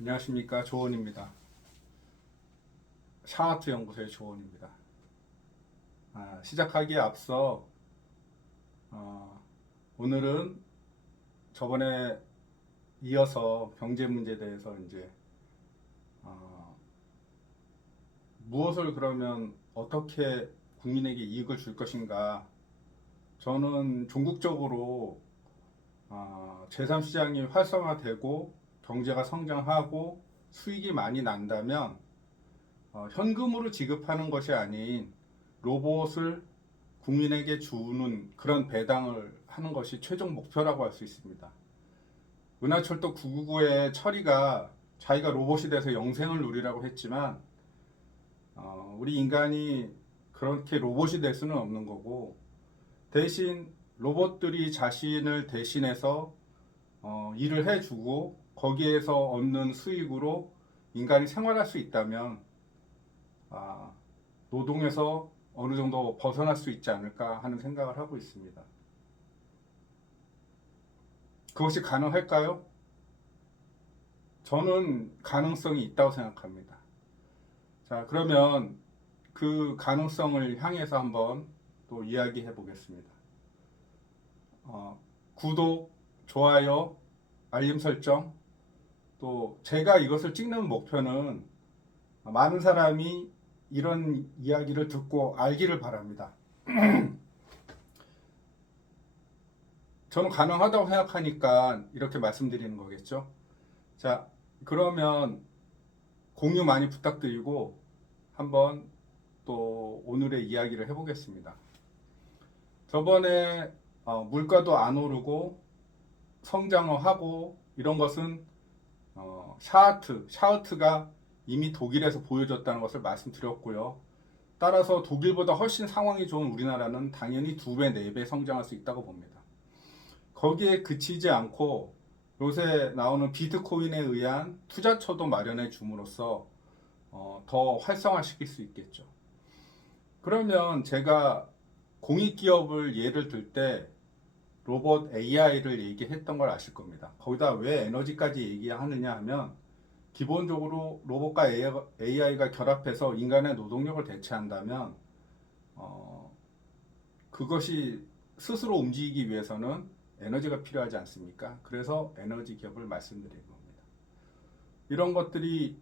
안녕하십니까, 조원입니다. 샤아트 연구소의 조원입니다. 시작하기에 앞서 어, 오늘은 저번에 이어서 경제 문제에 대해서 이제 어, 무엇을 그러면 어떻게 국민에게 이익을 줄 것인가. 저는 종국적으로 제3시장이 활성화되고 경제가 성장하고 수익이 많이 난다면 현금으로 지급하는 것이 아닌 로봇을 국민에게 주는 그런 배당을 하는 것이 최종 목표라고 할 수 있습니다. 은하철도 999의 처리가 자기가 로봇이 돼서 영생을 누리라고 했지만 우리 인간이 그렇게 로봇이 될 수는 없는 거고, 대신 로봇들이 자신을 대신해서 일을 해주고 거기에서 얻는 수익으로 인간이 생활할 수 있다면 아, 노동에서 어느 정도 벗어날 수 있지 않을까 하는 생각을 하고 있습니다. 그것이 가능할까요? 저는 가능성이 있다고 생각합니다. 자, 그러면 그 가능성을 향해서 한번 또 이야기해 보겠습니다. 구독, 좋아요, 알림 설정, 또 제가 이것을 찍는 목표는 많은 사람이 이런 이야기를 듣고 알기를 바랍니다. 저는 가능하다고 생각하니까 이렇게 말씀드리는 거겠죠. 자, 그러면 공유 많이 부탁드리고 한번 또 오늘의 이야기를 해보겠습니다. 저번에 물가도 안 오르고 성장하고 이런 것은 샤흐트가 이미 독일에서 보여줬다는 것을 말씀드렸고요. 따라서 독일보다 훨씬 상황이 좋은 우리나라는 당연히 2배, 4배 성장할 수 있다고 봅니다. 거기에 그치지 않고 요새 나오는 비트코인에 의한 투자처도 마련해 줌으로써 더 활성화시킬 수 있겠죠. 그러면 제가 공익기업을 예를 들 때 로봇 AI를 얘기했던 걸 아실 겁니다. 거기다 왜 에너지까지 얘기하느냐 하면 기본적으로 로봇과 AI가 결합해서 인간의 노동력을 대체한다면 그것이 스스로 움직이기 위해서는 에너지가 필요하지 않습니까? 그래서 에너지 기업을 말씀드리는 겁니다. 이런 것들이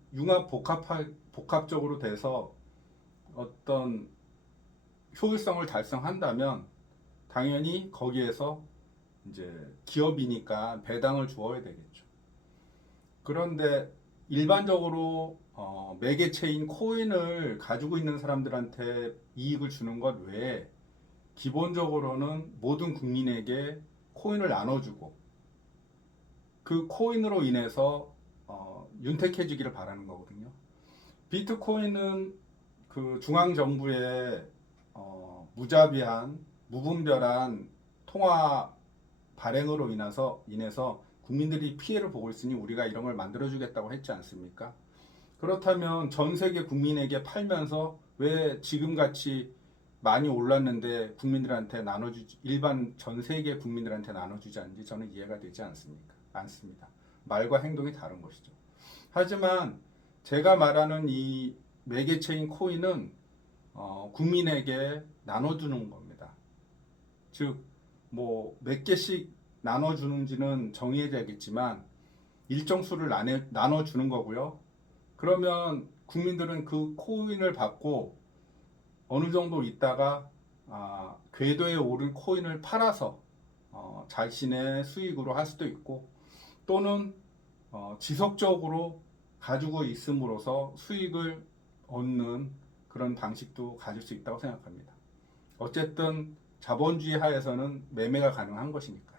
복합적으로 돼서 어떤 효율성을 달성한다면 당연히 거기에서 이제 기업이니까 배당을 주어야 되겠죠. 그런데 일반적으로 매개체인 코인을 가지고 있는 사람들한테 이익을 주는 것 외에 기본적으로는 모든 국민에게 코인을 나눠주고 그 코인으로 인해서 윤택해지기를 바라는 거거든요. 비트코인은 그 중앙정부의 무자비한 무분별한 통화 발행으로 인해서 국민들이 피해를 보고 있으니 우리가 이런 걸 만들어주겠다고 했지 않습니까? 그렇다면 전 세계 국민에게 팔면서 왜 지금같이 많이 올랐는데 국민들한테 나눠주지, 일반 전 세계 국민들한테 나눠주지 않는지 저는 이해가 되지 않습니다. 말과 행동이 다른 것이죠. 하지만 제가 말하는 이 매개체인 코인은 국민에게 나눠주는 겁니다. 즉, 뭐 몇 개씩 나눠주는지는 정해져야겠지만 일정 수를 나눠주는 거고요. 그러면 국민들은 그 코인을 받고 어느 정도 있다가 궤도에 오른 코인을 팔아서 자신의 수익으로 할 수도 있고, 또는 지속적으로 가지고 있음으로써 수익을 얻는 그런 방식도 가질 수 있다고 생각합니다. 어쨌든 자본주의 하에서는 매매가 가능한 것이니까요.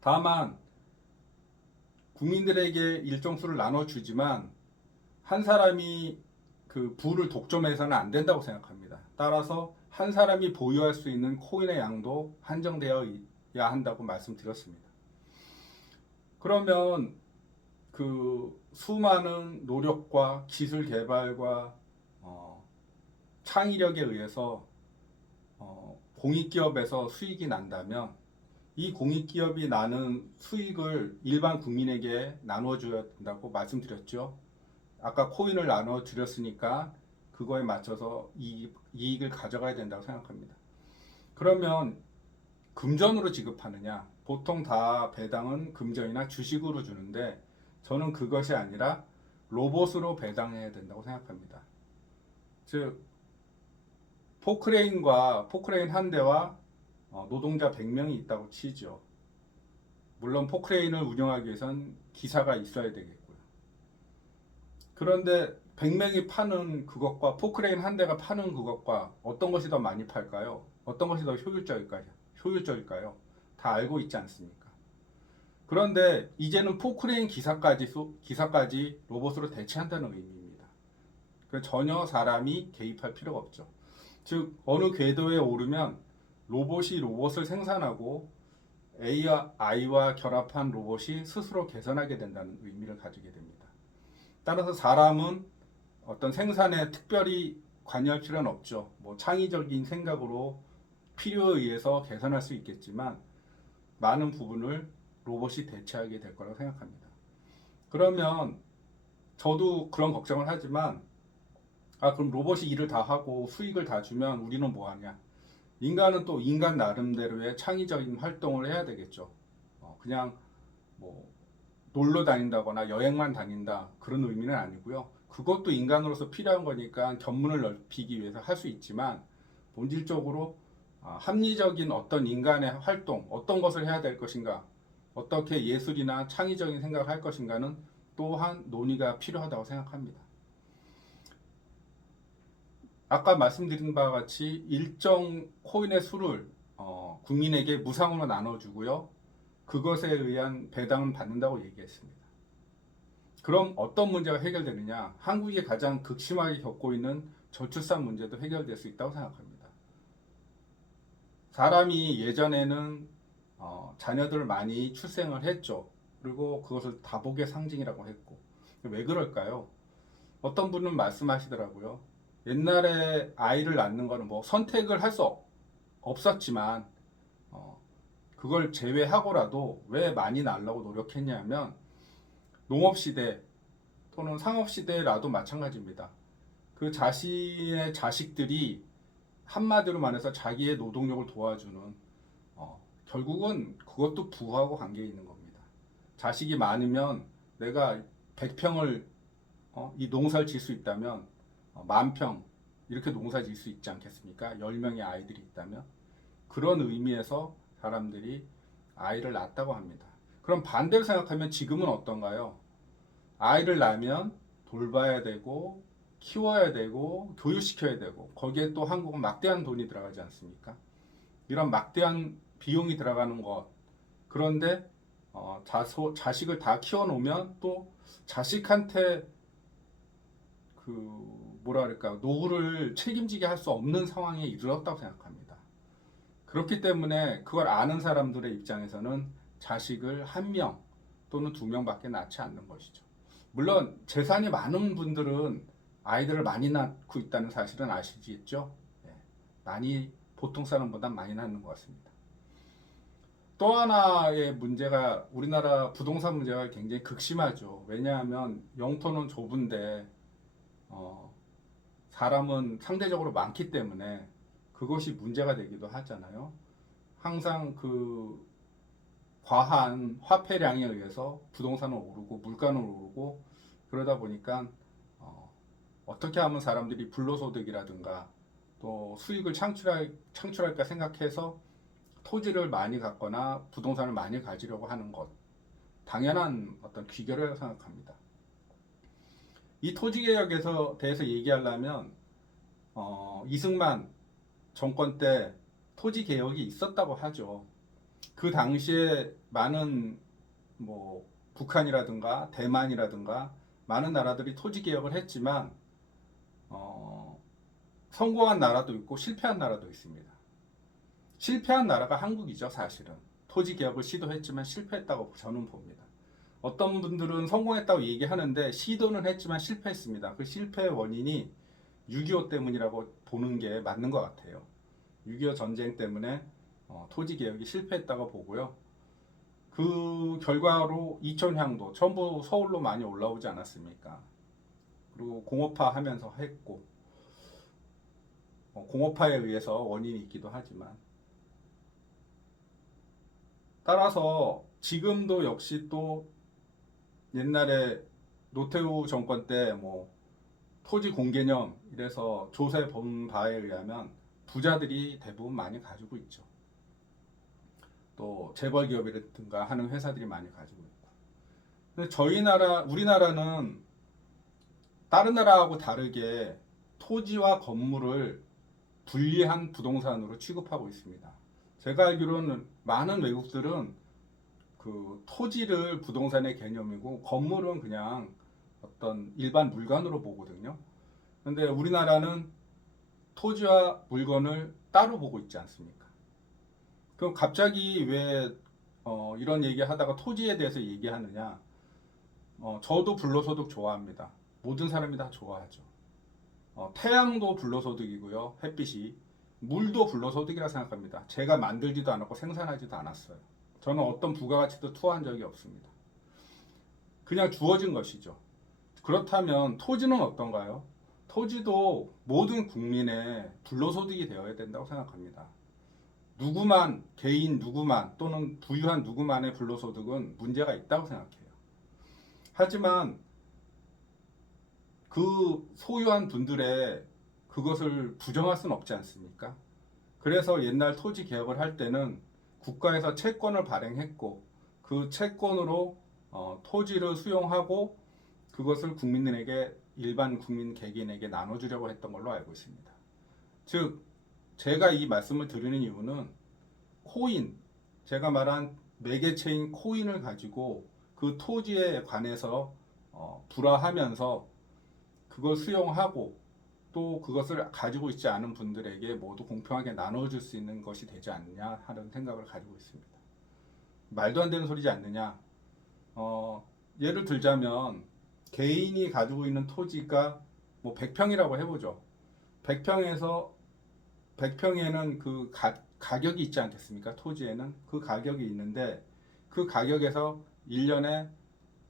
다만 국민들에게 일정 수를 나눠주지만 한 사람이 그 부를 독점해서는 안 된다고 생각합니다. 따라서 한 사람이 보유할 수 있는 코인의 양도 한정되어야 한다고 말씀드렸습니다. 그러면 그 수많은 노력과 기술 개발과 창의력에 의해서 공익기업에서 수익이 난다면 이 공익기업이 나는 수익을 일반 국민에게 나눠줘야 된다고 말씀드렸죠. 아까 코인을 나눠드렸으니까 그거에 맞춰서 이익을 가져가야 된다고 생각합니다. 그러면 금전으로 지급하느냐? 보통 다 배당은 금전이나 주식으로 주는데 저는 그것이 아니라 로봇으로 배당해야 된다고 생각합니다. 즉 포크레인 한 대와 노동자 100명이 있다고 치죠. 물론 포크레인을 운영하기 위해선 기사가 있어야 되겠고요. 그런데 100명이 파는 그것과 포크레인 한 대가 파는 그것과 어떤 것이 더 많이 팔까요? 어떤 것이 더 효율적일까요? 다 알고 있지 않습니까? 그런데 이제는 포크레인 기사까지 로봇으로 대체한다는 의미입니다. 전혀 사람이 개입할 필요가 없죠. 즉 어느 궤도에 오르면 로봇이 로봇을 생산하고 AI와 결합한 로봇이 스스로 개선하게 된다는 의미를 가지게 됩니다. 따라서 사람은 어떤 생산에 특별히 관여할 필요는 없죠. 뭐 창의적인 생각으로 필요에 의해서 개선할 수 있겠지만 많은 부분을 로봇이 대체하게 될 거라고 생각합니다. 그러면 저도 그런 걱정을 하지만 그럼 로봇이 일을 다 하고 수익을 다 주면 우리는 뭐 하냐? 인간은 또 인간 나름대로의 창의적인 활동을 해야 되겠죠. 그냥 뭐 놀러 다닌다거나 여행만 다닌다 그런 의미는 아니고요. 그것도 인간으로서 필요한 거니까 견문을 넓히기 위해서 할 수 있지만 본질적으로 합리적인 어떤 인간의 활동, 어떤 것을 해야 될 것인가, 어떻게 예술이나 창의적인 생각을 할 것인가는 또한 논의가 필요하다고 생각합니다. 아까 말씀드린 바와 같이 일정 코인의 수를 국민에게 무상으로 나눠주고요. 그것에 의한 배당은 받는다고 얘기했습니다. 그럼 어떤 문제가 해결되느냐? 한국이 가장 극심하게 겪고 있는 저출산 문제도 해결될 수 있다고 생각합니다. 사람이 예전에는 자녀들을 많이 출생을 했죠. 그리고 그것을 다복의 상징이라고 했고. 왜 그럴까요? 어떤 분은 말씀하시더라고요. 옛날에 아이를 낳는 거는 뭐 선택을 할 수 없었지만 그걸 제외하고라도 왜 많이 낳으려고 노력했냐면 농업시대 또는 상업시대라도 마찬가지입니다. 그 자신의 자식들이 한마디로 말해서 자기의 노동력을 도와주는 결국은 그것도 부하고 관계에 있는 겁니다. 자식이 많으면 내가 100평을 이 농사를 질 수 있다면 10,000평 이렇게 농사 질 수 있지 않겠습니까? 10명의 아이들이 있다면 그런 의미에서 사람들이 아이를 낳았다고 합니다. 그럼 반대로 생각하면 지금은 어떤가요? 아이를 낳으면 돌봐야 되고 키워야 되고 교육시켜야 되고 거기에 또 한국은 막대한 돈이 들어가지 않습니까? 이런 막대한 비용이 들어가는 것 그런데 자식을 다 키워놓으면 또 자식한테 뭐라 그럴까 노후를 책임지게 할 수 없는 상황에 이르렀다고 생각합니다. 그렇기 때문에 그걸 아는 사람들의 입장에서는 자식을 1명 또는 2명밖에 낳지 않는 것이죠. 물론 재산이 많은 분들은 아이들을 많이 낳고 있다는 사실은 아시겠죠? 많이 보통 사람보다 많이 낳는 것 같습니다. 또 하나의 문제가 우리나라 부동산 문제가 굉장히 극심하죠. 왜냐하면 영토는 좁은데 사람은 상대적으로 많기 때문에 그것이 문제가 되기도 하잖아요. 항상 그 과한 화폐량에 의해서 부동산은 오르고 물가는 오르고 그러다 보니까 어떻게 하면 사람들이 불로소득이라든가 또 수익을 창출할까 생각해서 토지를 많이 갖거나 부동산을 많이 가지려고 하는 것 당연한 어떤 귀결이라고 생각합니다. 이 토지개혁에서 대해서 얘기하려면 이승만 정권 때 토지개혁이 있었다고 하죠. 그 당시에 많은 뭐 북한이라든가 대만이라든가 많은 나라들이 토지개혁을 했지만 성공한 나라도 있고 실패한 나라도 있습니다. 실패한 나라가 한국이죠. 사실은 토지개혁을 시도했지만 실패했다고 저는 봅니다. 어떤 분들은 성공했다고 얘기하는데 시도는 했지만 실패했습니다. 그 실패의 원인이 6.25 때문이라고 보는 게 맞는 것 같아요. 6.25 전쟁 때문에 토지 개혁이 실패했다고 보고요. 그 결과로 이촌향도 전부 서울로 많이 올라오지 않았습니까? 그리고 공업화 하면서 했고, 공업화에 의해서 원인이 있기도 하지만, 따라서 지금도 역시 또 옛날에 노태우 정권 때 뭐 토지 공개념 이래서 조세 본 바에 의하면 부자들이 대부분 많이 가지고 있죠. 또 재벌 기업이라든가 하는 회사들이 많이 가지고 있고. 근데 저희 나라, 우리나라는 다른 나라하고 다르게 토지와 건물을 분리한 부동산으로 취급하고 있습니다. 제가 알기로는 많은 외국들은 그 토지를 부동산의 개념이고 건물은 그냥 어떤 일반 물건으로 보거든요. 근데 우리나라는 토지와 물건을 따로 보고 있지 않습니까? 그럼 갑자기 왜 이런 얘기 하다가 토지에 대해서 얘기하느냐? 저도 불로소득 좋아합니다. 모든 사람이 다 좋아하죠. 태양도 불로소득이고요. 햇빛이. 물도 불로소득이라 생각합니다. 제가 만들지도 않았고 생산하지도 않았어요. 저는 어떤 부가가치도 투하한 적이 없습니다. 그냥 주어진 것이죠. 그렇다면 토지는 어떤가요? 토지도 모든 국민의 불로소득이 되어야 된다고 생각합니다. 누구만, 개인 누구만 또는 부유한 누구만의 불로소득은 문제가 있다고 생각해요. 하지만 그 소유한 분들의 그것을 부정할 수는 없지 않습니까? 그래서 옛날 토지 개혁을 할 때는 국가에서 채권을 발행했고 그 채권으로 토지를 수용하고 그것을 국민에게 일반 국민 개개인에게 나눠주려고 했던 걸로 알고 있습니다. 즉 제가 이 말씀을 드리는 이유는 코인, 제가 말한 매개체인 코인을 가지고 그 토지에 관해서 불화하면서 그걸 수용하고 또 그것을 가지고 있지 않은 분들에게 모두 공평하게 나눠줄 수 있는 것이 되지 않느냐 하는 생각을 가지고 있습니다. 말도 안 되는 소리지 않느냐? 예를 들자면 개인이 가지고 있는 토지가 뭐 100평이라고 해보죠. 100평에는 그 가격이 있지 않겠습니까? 토지에는 그 가격이 있는데 그 가격에서 1년에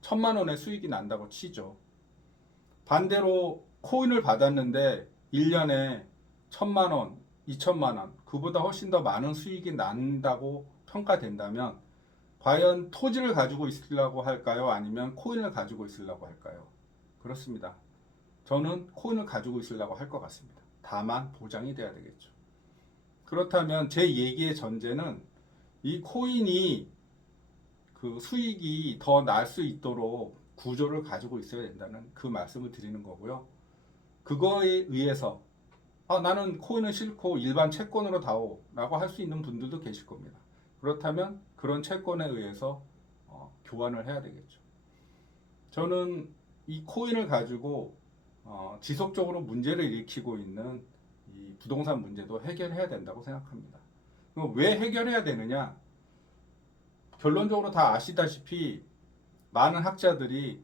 1,000만 원의 수익이 난다고 치죠. 반대로 코인을 받았는데 1년에 1,000만 원, 2,000만 원, 그보다 훨씬 더 많은 수익이 난다고 평가된다면 과연 토지를 가지고 있으려고 할까요? 아니면 코인을 가지고 있으려고 할까요? 그렇습니다. 저는 코인을 가지고 있으려고 할 것 같습니다. 다만 보장이 돼야 되겠죠. 그렇다면 제 얘기의 전제는 이 코인이 그 수익이 더 날 수 있도록 구조를 가지고 있어야 된다는 그 말씀을 드리는 거고요. 그거에 의해서 나는 코인은 싫고 일반 채권으로 다오 라고 할 수 있는 분들도 계실 겁니다. 그렇다면 그런 채권에 의해서 교환을 해야 되겠죠. 저는 이 코인을 가지고 지속적으로 문제를 일으키고 있는 이 부동산 문제도 해결해야 된다고 생각합니다. 그럼 왜 해결해야 되느냐? 결론적으로 다 아시다시피 많은 학자들이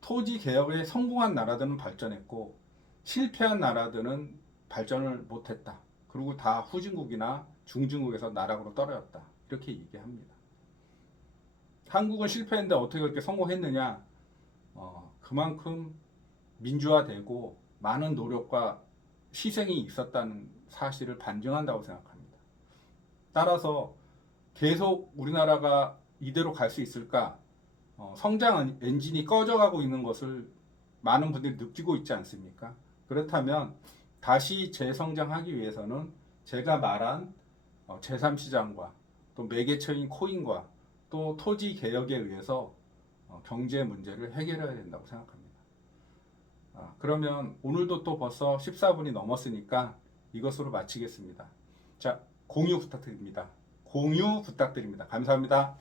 토지 개혁에 성공한 나라들은 발전했고 실패한 나라들은 발전을 못했다. 그리고 다 후진국이나 중진국에서 나락으로 떨어졌다. 이렇게 얘기합니다. 한국은 실패했는데 어떻게 그렇게 성공했느냐? 그만큼 민주화되고 많은 노력과 희생이 있었다는 사실을 반증한다고 생각합니다. 따라서 계속 우리나라가 이대로 갈 수 있을까? 성장 엔진이 꺼져가고 있는 것을 많은 분들이 느끼고 있지 않습니까? 그렇다면 다시 재성장하기 위해서는 제가 말한 제3시장과 또 매개체인 코인과 또 토지 개혁에 의해서 경제 문제를 해결해야 된다고 생각합니다. 그러면 오늘도 또 벌써 14분이 넘었으니까 이것으로 마치겠습니다. 자, 공유 부탁드립니다. 공유 부탁드립니다. 감사합니다.